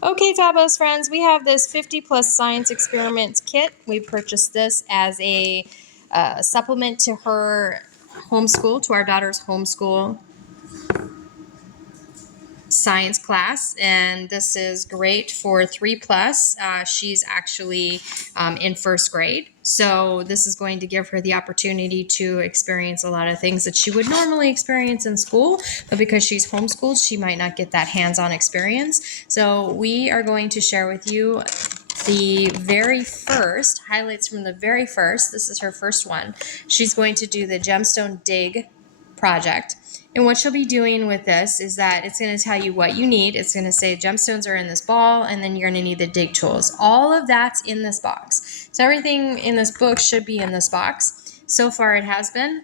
Okay, Tabos friends, we have this 50 plus science experiments kit. We purchased this as a supplement to her homeschool, to our daughter's homeschool science class, and this is great for 3 plus. She's actually in first grade, so this is going to give her the opportunity to experience a lot of things that she would normally experience in school, but because she's homeschooled, she might not get that hands-on experience. So we are going to share with you the very first highlights from the very first. This is her first one. She's going to do the gemstone dig project. And what she'll be doing with this is that it's going to tell you what you need. It's going to say gemstones are in this ball, and then you're going to need the dig tools. All of that's in this box. So everything in this book should be in this box. So far it has been.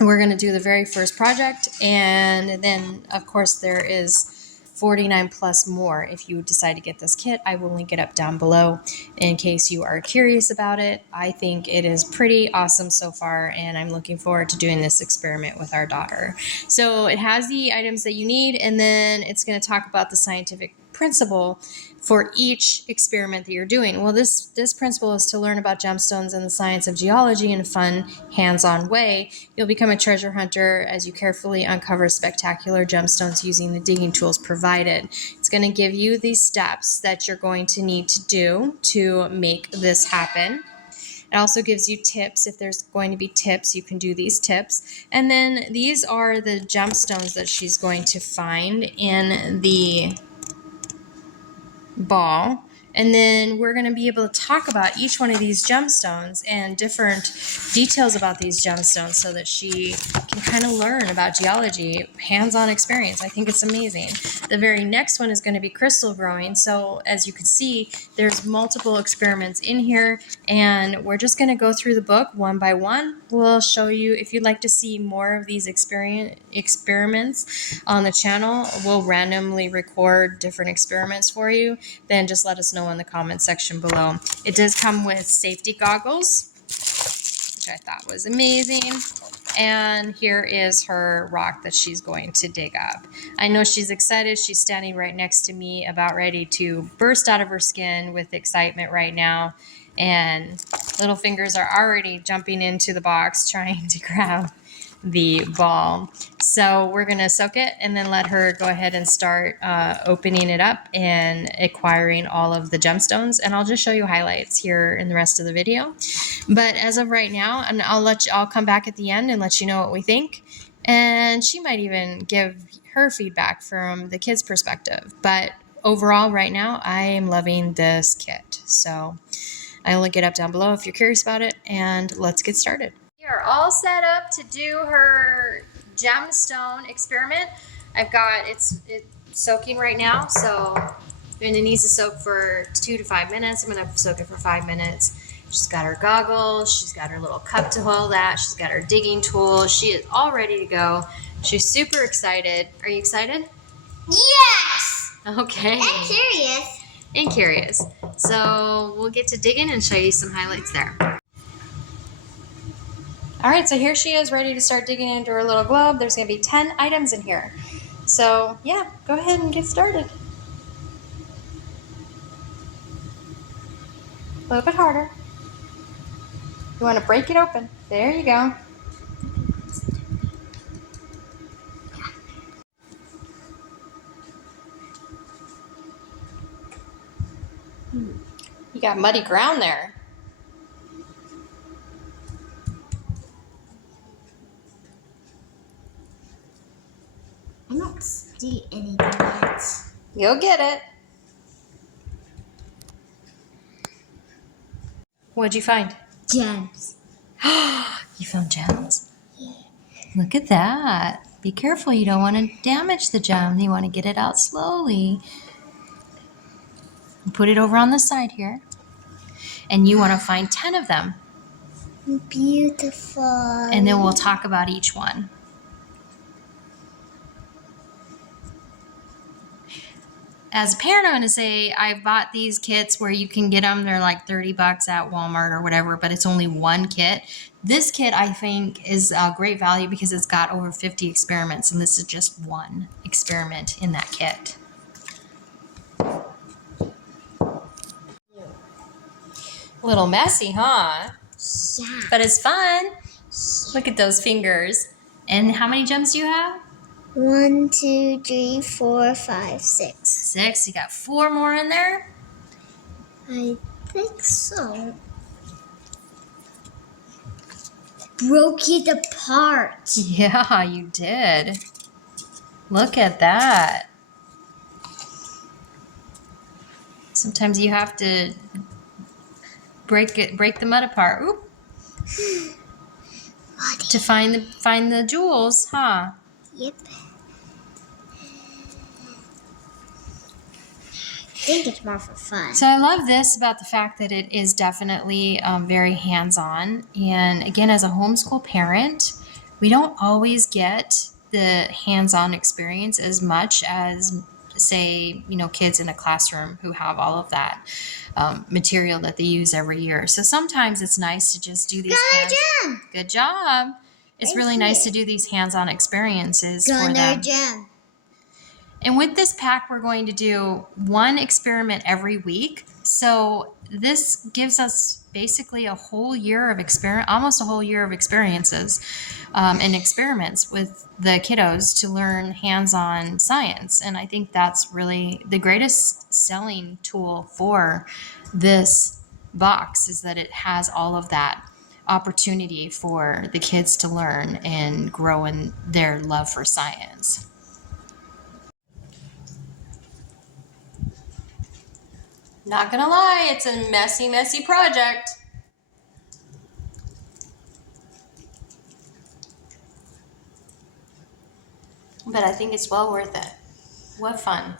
We're going to do the very first project, and then of course there is 49 plus more if you decide to get this kit. I will link it up down below in case you are curious about it. I think it is pretty awesome so far, and I'm looking forward to doing this experiment with our daughter. So it has the items that you need, and then it's going to talk about the scientific principle for each experiment that you're doing. Well, this principle is to learn about gemstones and the science of geology in a fun, hands-on way. You'll become a treasure hunter as you carefully uncover spectacular gemstones using the digging tools provided. It's going to give you these steps that you're going to need to do to make this happen. It also gives you tips. If there's going to be tips, you can do these tips. And then these are the gemstones that she's going to find in the ball, and then we're going to be able to talk about each one of these gemstones and different details about these gemstones so that she can kind of learn about geology, hands-on experience. I think it's amazing. The very next one is going to be crystal growing. So as you can see, there's multiple experiments in here, and we're just going to go through the book one by one. We'll show you, if you'd like to see more of these experiments on the channel, we'll randomly record different experiments for you. Then just let us know in the comment section below. It does come with safety goggles, which I thought was amazing. And here is her rock that she's going to dig up. I know she's excited. She's standing right next to me, about ready to burst out of her skin with excitement right now. And little fingers are already jumping into the box trying to grab the ball. So we're going to soak it and then let her go ahead and start opening it up and acquiring all of the gemstones. And I'll just show you highlights here in the rest of the video. But as of right now, and I'll come back at the end and let you know what we think. And she might even give her feedback from the kids' perspective. But overall, right now, I am loving this kit. So I'll link it up down below if you're curious about it. And let's get started. We are all set up to do her gemstone experiment. I've got it's soaking right now, so it needs to soak for 2 to 5 minutes. I'm gonna soak it for 5 minutes. She's got her goggles, she's got her little cup to hold that, she's got her digging tool. She is all ready to go. She's super excited. Are you excited? Yes! Okay. And curious. And curious. So we'll get to digging and show you some highlights there. All right, so here she is ready to start digging into her little globe. There's going to be 10 items in here. So yeah, go ahead and get started. A little bit harder. You want to break it open. There you go. You got muddy ground there. I don't see anything yet. You'll get it. What'd you find? Gems. You found gems? Yeah. Look at that. Be careful. You don't want to damage the gem. You want to get it out slowly. Put it over on the side here. And you want to find 10 of them. Beautiful. And then we'll talk about each one. As a parent, I'm going to say I've bought these kits where you can get them. They're like $30 at Walmart or whatever, but it's only one kit. This kit, I think, is a great value because it's got over 50 experiments, and this is just one experiment in that kit. A little messy, huh? Yeah. But it's fun. Look at those fingers. And how many gems do you have? 1, 2, 3, 4, 5, 6. 6. You got 4 more in there? I think so. Broke it apart. Yeah, you did. Look at that. Sometimes you have to break the mud apart. Oop. To find the jewels, huh? Yep. I think it's more for fun. So I love this about the fact that it is definitely very hands-on. And again, as a homeschool parent, we don't always get the hands-on experience as much as, say, kids in a classroom who have all of that material that they use every year. So sometimes it's nice to just do these. Gem. Good job. It's Thank really nice you. to do these hands-on experiences for Gunner them. gem. And with this pack, we're going to do one experiment every week. So this gives us basically a whole year of almost a whole year of experiences and experiments with the kiddos to learn hands-on science. And I think that's really the greatest selling tool for this box, is that it has all of that opportunity for the kids to learn and grow in their love for science. Not gonna lie, it's a messy, messy project. But I think it's well worth it. What fun.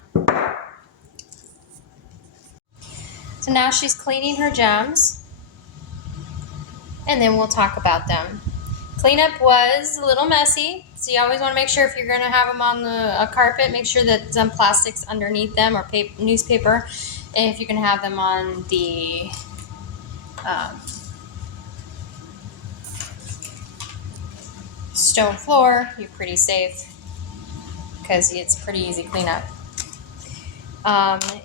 So now she's cleaning her gems, and then we'll talk about them. Cleanup was a little messy, so you always want to make sure if you're going to have them on a carpet, make sure that some plastic's underneath them or newspaper. And if you're going to have them on the stone floor, you're pretty safe because it's pretty easy cleanup.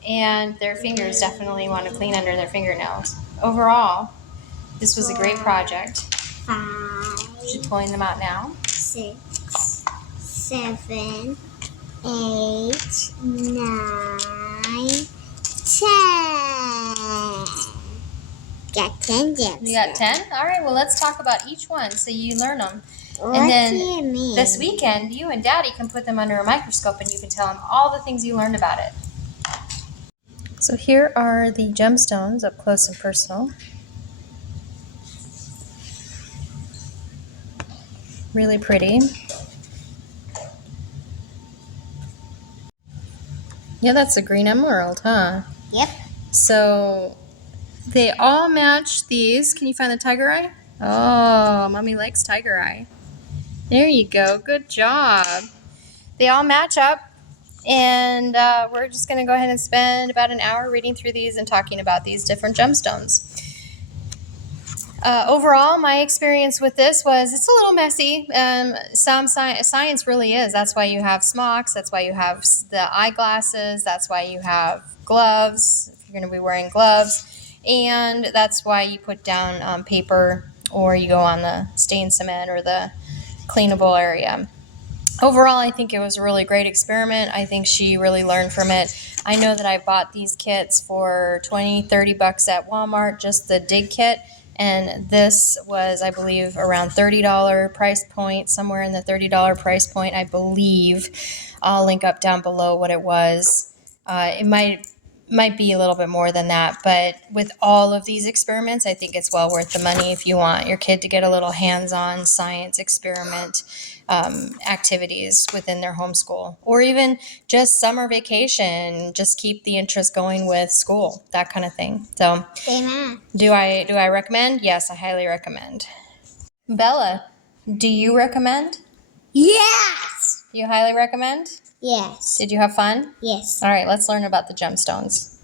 And their fingers definitely want to clean under their fingernails. Overall, this was a great project. 5, She's pulling them out now. 6, 7, 8, 9, 10. Got 10 gems. You got 10? All right, well, let's talk about each one so you learn them. What And then do you mean? this weekend, you and Daddy can put them under a microscope and you can tell them all the things you learned about it. So here are the gemstones up close and personal. Really pretty. Yeah, that's a green emerald, huh? Yep. So they all match these. Can you find the tiger eye? Oh, Mommy likes tiger eye. There you go. Good job. They all match up. And we're just going to go ahead and spend about an hour reading through these and talking about these different gemstones. Overall, my experience with this was it's a little messy. Some science really is. That's why you have smocks. That's why you have the eyeglasses. That's why you have gloves, if you're going to be wearing gloves. And that's why you put down paper or you go on the stain cement or the cleanable area. Overall, I think it was a really great experiment. I think she really learned from it. I know that I bought these kits for $20, $30 at Walmart, just the dig kit. And this was, I believe, around $30 price point, somewhere in the $30 price point, I believe. I'll link up down below what it was. It might be a little bit more than that, but with all of these experiments, I think it's well worth the money if you want your kid to get a little hands-on science experiment activities within their homeschool, or even just summer vacation, just keep the interest going with school, that kind of thing. So Amen. do I recommend? Yes, I highly recommend. Bella, do you recommend? Yes. You highly recommend? Yes. Did you have fun? Yes. All right, let's learn about the gemstones.